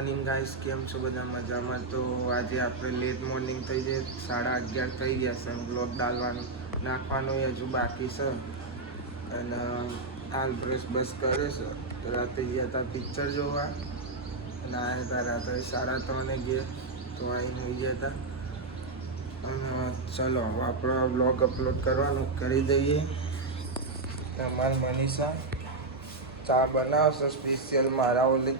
Morning guys, કેમ છો બધા મજામાં? તો આજે આપણે લેટ મોર્નિંગ થઈ જાય, 11:30 થઈ ગયા છે. બ્લોગ ડાલવાનું નાખવાનું હજુ બાકી છે. અને હાલ બ્રશ બસ કરે છે. તો રાતે ગયા હતા પિક્ચર જોવા અને આવ્યા હતા રાત્રે 3:30 ગયા. તો આવીને ગયા હતા. અને ચલો આપણો બ્લોગ અપલોડ કરવાનું કરી દઈએ. તમારી મનીષા ચા બનાવશે સ્પેશિયલ મારા ઓલી.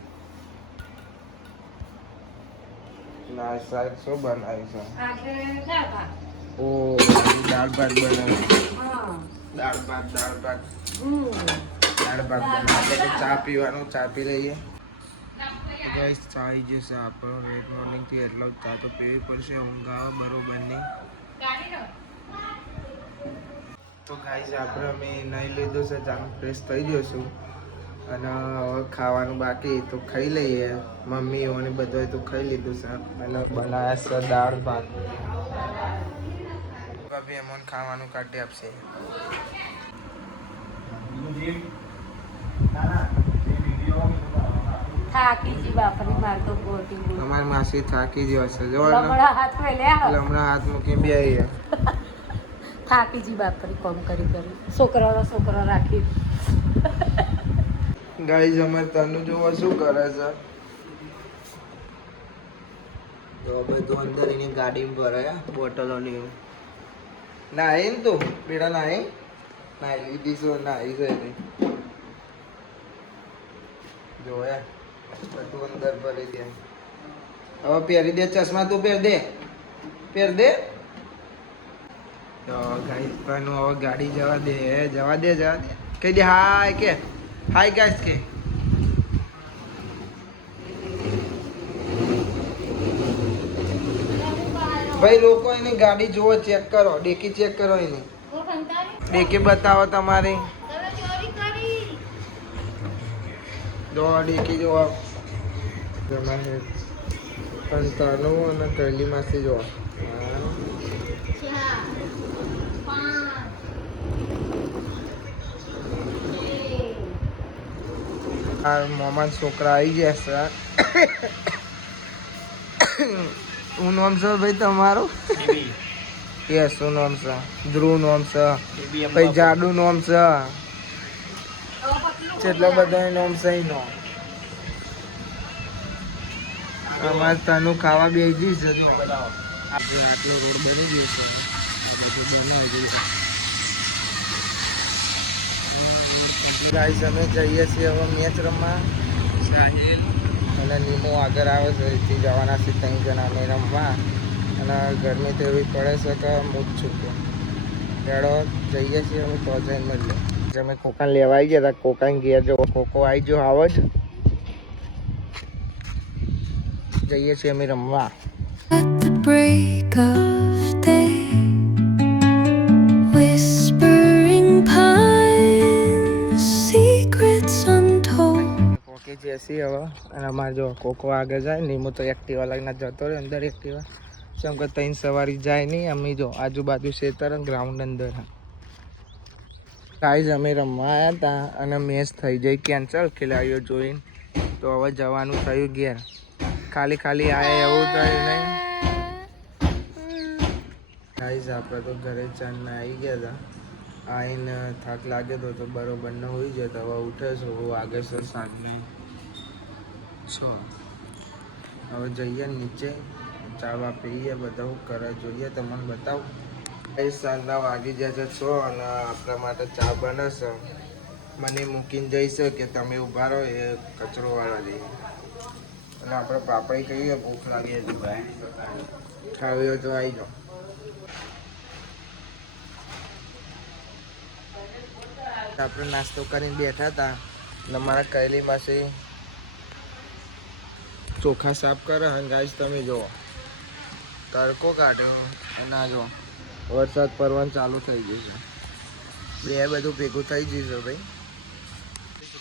ના સાહેબ શું બનાવી છે? ઓ દાળ ભાત બનાવી. દાળ ભાત બનાવે તો ચા પીવાનું, ચા પી લઈએ. ગાઈસ ચા આવી જશે આપણો લેટ મોર્નિંગથી, એટલો ચા તો પીવી પડશે. ઊંઘ આવે બરોબર નહીં. તો ગાઈસ આપણે અમે નાહી લીધું છે, ચા ફ્રેશ થઈ જશું. અને હવે ખાવાનું બાકી તો ખાઈ લઈએ. મમ્મીઓને બધું તો ખાઈ લીધું છે. અને બનાવ્યા છે દાળ ભાત. ભાભી અમને ખાવાનું કાઢી આપશે. તમારી માસી થાકી જ હશે. જો હમણાં હાથ મૂકી બે થાકી જી બાપરી કોમ કરી છોકરા રાખી. ગાઈસ અમારે તનુ જોવા શું કરે છે? તો બધું અંદર એની ગાડીમાં ભરાય બોટલોની. નાહી ને તું પેડા નાહી લીધી શું નાહી છે નહીં જોયા બધું અંદર ભરી દે. હવે પહેરી દે ચશ્મા, તું પહેર દે તો ગાઈસ તનુ હવે ગાડી જવા દે કહી દે હાય કે હાય ગાઈસ કે. ભાઈ લોકો એની ગાડી જુઓ, ચેક કરો, ડેકી ચેક કરો એની ડેકી બતાવો તમારી. જો ડેકી જોવા તનુ અને કૈલી માસી જોવા. આ મોમાન છોકરા આવી ગયા છે. શું નામ છે ભાઈ તમારું? યસ, શું નામ છે? ધ્રુવ નામ છે. ભાઈ જાડુ નામ છે. કેટલો બધો નામ છે એનો. અમારે તનુ ખાવા બેસી છે. આટલો રોડ બની ગયો છે. ગાઈસ અમે જઈએ છીએ હવે મેચ રમવા. સાહિલ અને નીમો આગળ આવે છે, એથી જવાના છે 3 જણા અમે રમવા. અને ગરમી તો એવી પડે છે કે હું જ છું તેડો જઈએ છીએ અમે. તો જઈને મળીએ. અમે કોકાન લેવા આવી ગયા હતા. કોકાન ઘેર જો કોકો આવી ગયો આવો જ. જઈએ છીએ અમે રમવા. જેસી હવે અને અમારે જો કોકો આગળ જાય નહીં. હું તો એક્ટિવા લઈને જતો રહ્યો અંદર. એક્ટિવા કેમ કે 3 સવારી જાય નહીં. અમે જો આજુબાજુ ખેતર ગ્રાઉન્ડ અંદર. ગાઈસ અમે રમવા આવ્યા હતા અને મેચ થઈ જાય કેન્સલ ખેલાડીઓ જોઈને. તો હવે જવાનું થયું ઘેર. ખાલી આયા એવું થયું નહીં. ગાઈસ આપણે તો ઘરે ચાંદના આવી ગયા હતા. આવીને થાક લાગ્યો તો બરોબર ન હોઈ જતો. હવે ઉઠે છું વાગે છે 6:30. હવે જઈએ નીચે ચાવા પીએ. બધા કરે જોઈએ તમને બતાવું. સાંજના વાગી જાય છે 6 અને આપણા માટે ચા બને છે. મને મૂકીને જઈશે કે તમે ઊભા રહો, એ કચરો વાળવા જઈએ. અને આપણે પાપડી કહીએ ભૂખ લાગી હતી ભાઈ. ખાવી હોય તો આવી જાઓ. આપણે નાસ્તો કરીને બેઠા હતા. અમારા કૈલી માસી ચોખા સાફ કરે. અને ગાઈસ તમે જુઓ તડકો કાઢ્યો અને આ જો વરસાદ પડવાનું ચાલુ થઈ ગયું છે. બે બધું ભેગું થઈ ગયું છે ભાઈ.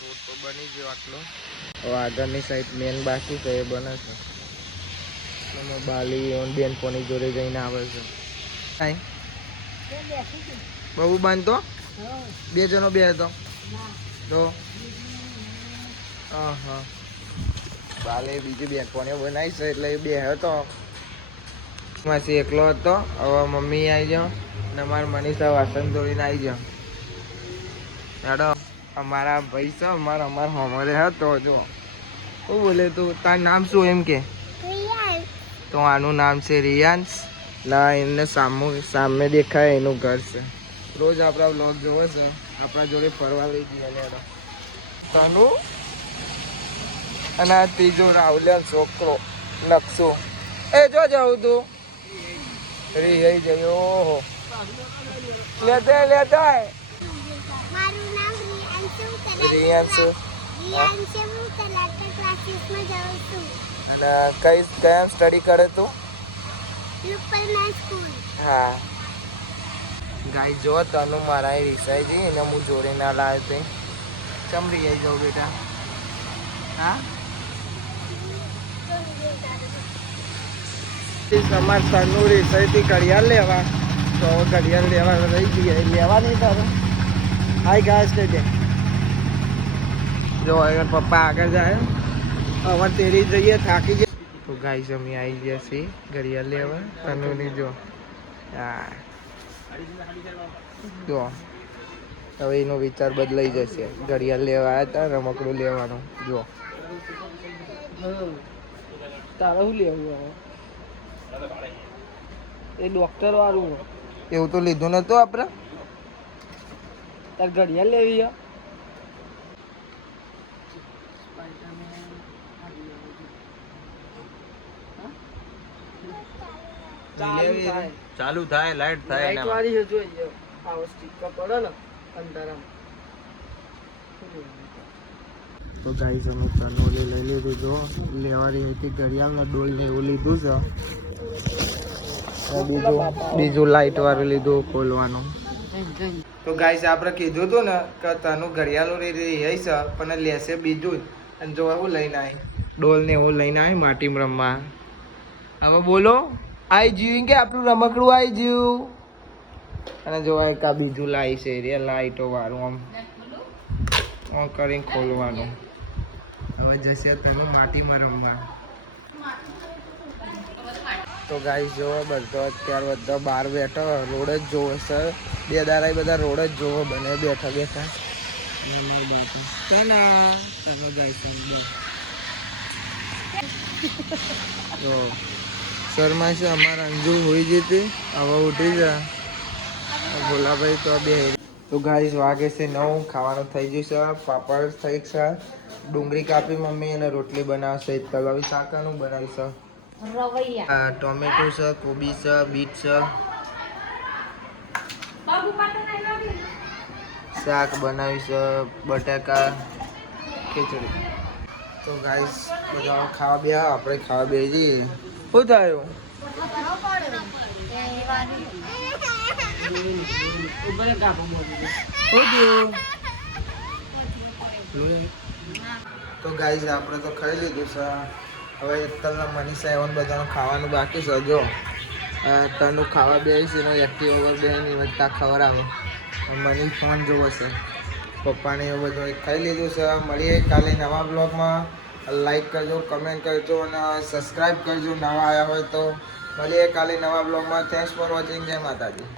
રોડ તો બની ગયો આટલો. હવે આગળની સાઈડ મેન બાકી છે, એ બને છે. એમાં બાલી બેનપોની જોડે જઈને આવે છે. કાંઈ બહુ બાંધતો 2 જણો બે હતો તો હા કાલે બીજી બેનપણીઓ બનાવી છે એટલે એ બે હતો માંથી એકલો હતો. હવે મમ્મી આવી જાઓ ને અમારા મનીષા વાસણ ધોઈને આવી જાઓ. હેડો અમારા ભાઈ છે અમારા હમરે હતો જો શું બોલે તું તારું નામ શું એમ કે? તો આનું નામ છે રિયાન્સ ના એમને સામે દેખાય એનું ઘર છે. રોજ આપણા બ્લોગ જોવો છે આપણા જોડે ફરવા લઈ જઈએ હેડો. તનુ અને આ ત્રીજો રાહુલિયા છોકરો નકશો એ જો જાઉં તું રી જઈ ઓહો લેતા મારું નામ રિયાન્સ. રિયાંશુ હું તલાટા ક્લાસીસમાં જાઉં છું. અને કયા સ્ટડી કરે તું? લુપલમેન સ્કૂલ. હા ગાય જો તનુ મારા એ રિસાઈ એને હું જોડે ના લાવ્યો તે ચમ રિયાઈ જાઉં બેટા. હા અમાર તનુ રિસાઈથી ઘડિયાળ લેવા તો ઘડિયાળ લેવા રહી જઈએ લેવા નહીં તારે હાઈ ઘાસ કહી દે જો અગર પપ્પા આગળ જાય હવે તેરી જઈએ થાકી જાય તો ગાય અમે આવી ગયા છીએ ઘડિયાળ લેવા તનુની જો હા જો હવે એનો વિચાર બદલાઈ જશે. ઘડિયાળ લેવા આવ્યા હતા રમકડું લેવાનું જો તારે શું લેવું હવે? એ ડોક્ટર વાળું એવું તો લીધું નતું આપણે. તાર ઘડિયાળ લેવી હે? ચાલુ થાય લાઈટ થાય લાઈટ વાળી છે જોઈએ આવો સ્ટીકર પડે ને અંધારામાં. તો ગાઈસ અમે તનોલી લઈ લીધું જો લેવાની હતી ઘડિયાળનો ડોલ ને એવું લીધું છે. બીજું લાઈટ વાળું લીધું ખોલવાનું. તો ગાઈસ આપણે કીધું હતું ને કે તનુ ઘડિયાળો રહી છે પણ લેશે બીજું જ. અને જો એવું લઈને આવી ડોલ ને એવું લઈને આવી માટીમાં રમવા. હવે બોલો આઈ જીવ કે આપણું રમકડું આવી જ્યું. અને જો એક આ બીજું લાઈ છે રે લાઈટો વાળું આમ કરીને ખોલવાનું. હવે જશે તને માટીમાં રમવા. તો ગાઈસ જોવો બધો અત્યારે બધો બહાર બેઠો રોડ જ જોવો સર બે દાડા બધા રોડ જ જોવો બને બેઠા બેઠા. અમાર બાપુ તનો ગાઈસ જો શર્મા છે અમારા અંજુ હોઈ જતી હવે ઉઠી જા ભોલાભાઈ તો બે. તો ગાઈસ વાગે છે 9 ખાવાનું થઈ ગયું છે. પાપડ થઈ છે ડુંગળી કાપી મમ્મી અને રોટલી બનાવશે તલાવી શાકાનું બનાવી છે. રવૈયા ટોમેટો છે કોબી છે બીટ છે શાક બનાવ્યું છે બટાકા ખીચડી. તો ગાઈસ બધા ખાવા બે આપણે ખાવા બે જઈએ. શું થયું? તો ગાઈસ આપણે તો ખાઈ લીધું છે. હવે એકતલના મનીષા એવન બધાનું ખાવાનું બાકી છે. જો તનું ખાવા બે છે એનો એક્ટિવ વગર બે ની વધતા ખવડાવે. મની ફોન જોવો છે પપ્પાને એવું બધું ખાઈ લીધું છે. મળીએ કાલે નવા બ્લોગમાં. લાઈક કરજો કમેન્ટ કરજો અને સબસ્ક્રાઈબ કરજો નવા આવ્યા હોય તો. મળીએ કાલે નવા બ્લોગમાં. Thanks for watching. જય માતાજી.